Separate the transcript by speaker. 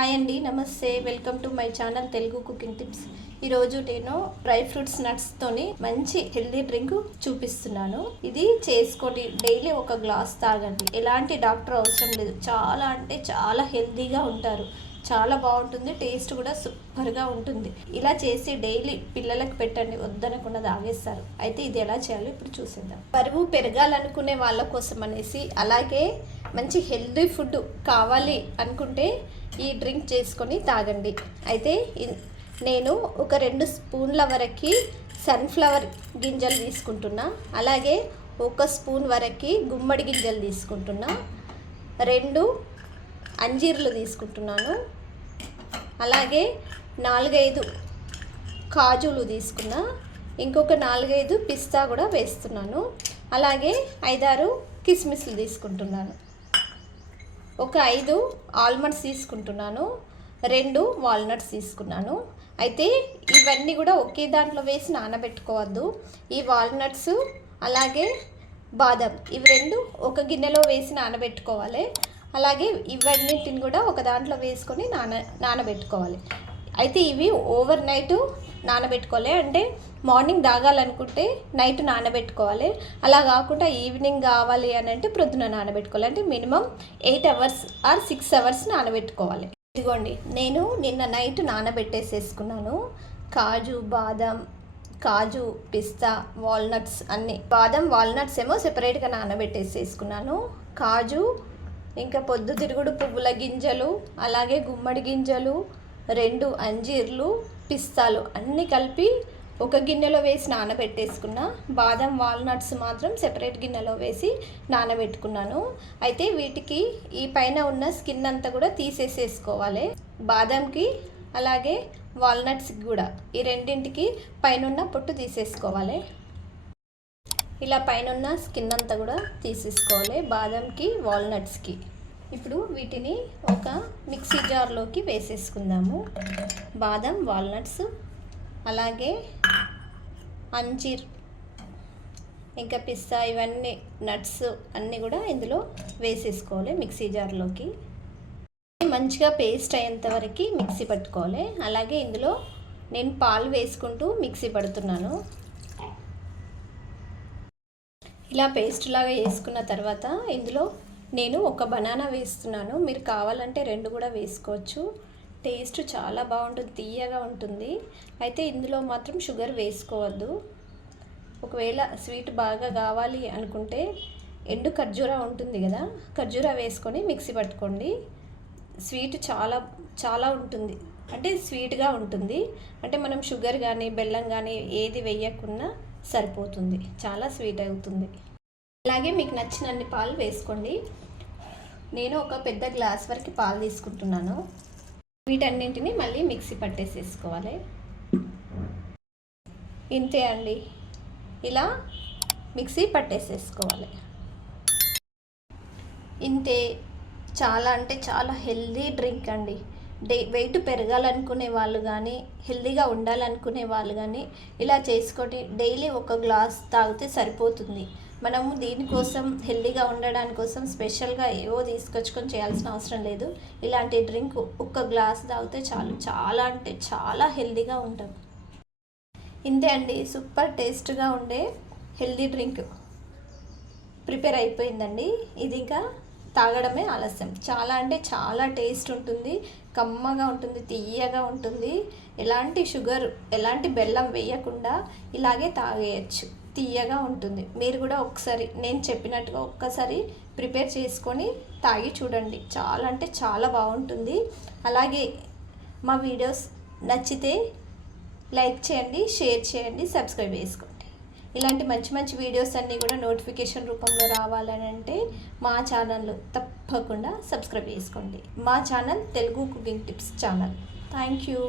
Speaker 1: Hi అండి నమస్తే. Welcome to my channel Telugu cooking tips. ఈరోజు నేను డ్రై ఫ్రూట్స్ నట్స్తోని మంచి హెల్దీ డ్రింక్ చూపిస్తున్నాను. ఇది చేసుకోండి. డైలీ ఒక గ్లాస్ తాగండి. ఎలాంటి డాక్టర్ అవసరం లేదు. చాలా అంటే చాలా హెల్దీగా ఉంటారు. చాలా బాగుంటుంది టేస్ట్ కూడా సూపర్గా ఉంటుంది. ఇలా చేసి డైలీ పిల్లలకు పెట్టండి వద్దనకుండా తాగేస్తారు. అయితే ఇది ఎలా చేయాలో ఇప్పుడు చూసేద్దాం. బరువు పెరగాలనుకునే వాళ్ళ కోసం అనేసి అలాగే మంచి హెల్దీ ఫుడ్ కావాలి అనుకుంటే ఈ డ్రింక్ చేసుకొని తాగండి. అయితే నేను ఒక రెండు స్పూన్ల వరకు సన్ఫ్లవర్ గింజలు తీసుకుంటున్నా. అలాగే ఒక స్పూన్ వరకు గుమ్మడి గింజలు తీసుకుంటున్నా. రెండు అంజీర్లు తీసుకుంటున్నాను. అలాగే నాలుగైదు కాజులు తీసుకున్నా. ఇంకొక నాలుగైదు పిస్తా కూడా వేస్తున్నాను. అలాగే ఐదారు కిస్మిస్లు తీసుకుంటున్నాను. ఒక ఐదు ఆల్మండ్స్ తీసుకుంటున్నాను. రెండు వాల్నట్స్ తీసుకున్నాను. అయితే ఇవన్నీ కూడా ఒకే దాంట్లో వేసి నానబెట్టుకోవద్దు. ఈ వాల్నట్స్ అలాగే బాదం ఇవి రెండు ఒక గిన్నెలో వేసి నానబెట్టుకోవాలి. అలాగే ఇవన్నిటిని కూడా ఒక దాంట్లో వేసుకొని నాన నానబెట్టుకోవాలి. అయితే ఇవి ఓవర్ నైట్ నానబెట్టుకోవాలి. అంటే మార్నింగ్ తాగాలనుకుంటే నైట్ నానబెట్టుకోవాలి. అలా కాకుండా ఈవినింగ్ కావాలి అని అంటే ప్రొద్దున నానబెట్టుకోవాలి. అంటే minimum eight hours or six hours నానబెట్టుకోవాలి. ఇదిగోండి నేను నిన్న నైట్ నానబెట్టేసేసుకున్నాను. కాజు బాదం కాజు పిస్తా వాల్నట్స్ అన్నీ. బాదం వాల్నట్స్ ఏమో సెపరేట్గా నానబెట్టేసేసుకున్నాను. కాజు ఇంకా పొద్దుతిరుగుడు పువ్వుల గింజలు అలాగే గుమ్మడి గింజలు రెండు అంజీర్లు పిస్తాలు అన్నీ కలిపి ఒక గిన్నెలో వేసి నానబెట్టేసుకున్న బాదం వాల్నట్స్ మాత్రం సెపరేట్ గిన్నెలో వేసి నానబెట్టుకున్నాను. అయితే వీటికి ఈ పైన ఉన్న స్కిన్ అంతా కూడా తీసేసేసుకోవాలి. బాదంకి అలాగే వాల్నట్స్కి కూడా ఈ రెండింటికి పైన పొట్టు తీసేసుకోవాలి. ఇలా పైన స్కిన్ అంతా కూడా తీసేసుకోవాలి. బాదంకి వాల్నట్స్కి. ఇప్పుడు వీటిని ఒక మిక్సీ జార్లోకి వేసేసుకుందాము. బాదం వాల్నట్స్ అలాగే అంజీర్ ఇంకా పిస్తా ఇవన్నీ నట్స్ అన్నీ కూడా ఇందులో వేసేసుకోవాలి మిక్సీ జార్లోకి. మంచిగా పేస్ట్ అయ్యేంత వరకు మిక్సీ పట్టుకోవాలి. అలాగే ఇందులో నేను పాలు వేసుకుంటూ మిక్సీ పడుతున్నాను. ఇలా పేస్ట్ లాగా వేసుకున్న తర్వాత ఇందులో నేను ఒక బనానా వేస్తున్నాను. మీరు కావాలంటే రెండు కూడా వేసుకోవచ్చు. టేస్ట్ చాలా బాగుంటుంది తీయగా ఉంటుంది. అయితే ఇందులో మాత్రం షుగర్ వేసుకోవద్దు. ఒకవేళ స్వీట్ బాగా కావాలి అనుకుంటే ఎండు ఖర్జూరా ఉంటుంది కదా ఖర్జూరా వేసుకొని మిక్సీ పట్టుకోండి. స్వీట్ చాలా చాలా ఉంటుంది. అంటే స్వీట్గా ఉంటుంది. అంటే మనం షుగర్ కానీ బెల్లం కానీ ఏది వేయకున్నా సరిపోతుంది. చాలా స్వీట్ అవుతుంది. అలాగే మీకు నచ్చినన్ని పాలు వేసుకోండి. నేను ఒక పెద్ద గ్లాస్ వరకు పాలు తీసుకుంటున్నాను. వీటన్నింటిని మళ్ళీ మిక్సీ పట్టేసేసుకోవాలి. ఇంతే అండి. ఇలా మిక్సీ పట్టేసేసుకోవాలి. ఇంతే. చాలా అంటే చాలా హెల్దీ డ్రింక్ అండి. డే వెయిట్ పెరగాలనుకునే వాళ్ళు కానీ హెల్దీగా ఉండాలనుకునే వాళ్ళు కానీ ఇలా చేసుకొని డైలీ ఒక గ్లాస్ తాగితే సరిపోతుంది. మనము దీనికోసం హెల్దీగా ఉండడానికి కోసం స్పెషల్గా ఏవో తీసుకొచ్చుకొని చేయాల్సిన అవసరం లేదు. ఇలాంటి డ్రింక్ ఒక్క గ్లాస్ తాగితే చాలు. చాలా అంటే చాలా హెల్దీగా ఉంటాం. ఇంతే అండి. సూపర్ టేస్ట్గా ఉండే హెల్దీ డ్రింక్ ప్రిపేర్ అయిపోయిందండి. ఇది ఇంకా తాగడమే ఆలస్యం. చాలా అంటే చాలా టేస్ట్ ఉంటుంది కమ్మగా ఉంటుంది తీయగా ఉంటుంది. ఎలాంటి షుగర్ ఎలాంటి బెల్లం వేయకుండా ఇలాగే తాగేయచ్చు. తీయగా ఉంటుంది. మీరు కూడా ఒకసారి నేను చెప్పినట్టుగా ఒక్కసారి ప్రిపేర్ చేసుకొని తాగి చూడండి. చాలా అంటే చాలా బాగుంటుంది. అలాగే మా వీడియోస్ నచ్చితే లైక్ చేయండి షేర్ చేయండి సబ్స్క్రైబ్ చేసుకోండి. ఇలాంటి మంచి మంచి వీడియోస్ అన్నీ కూడా నోటిఫికేషన్ రూపంలో రావాలని అంటే మా ఛానల్ తప్పకుండా సబ్స్క్రైబ్ చేసుకోండి. మా channel Telugu cooking tips channel thank you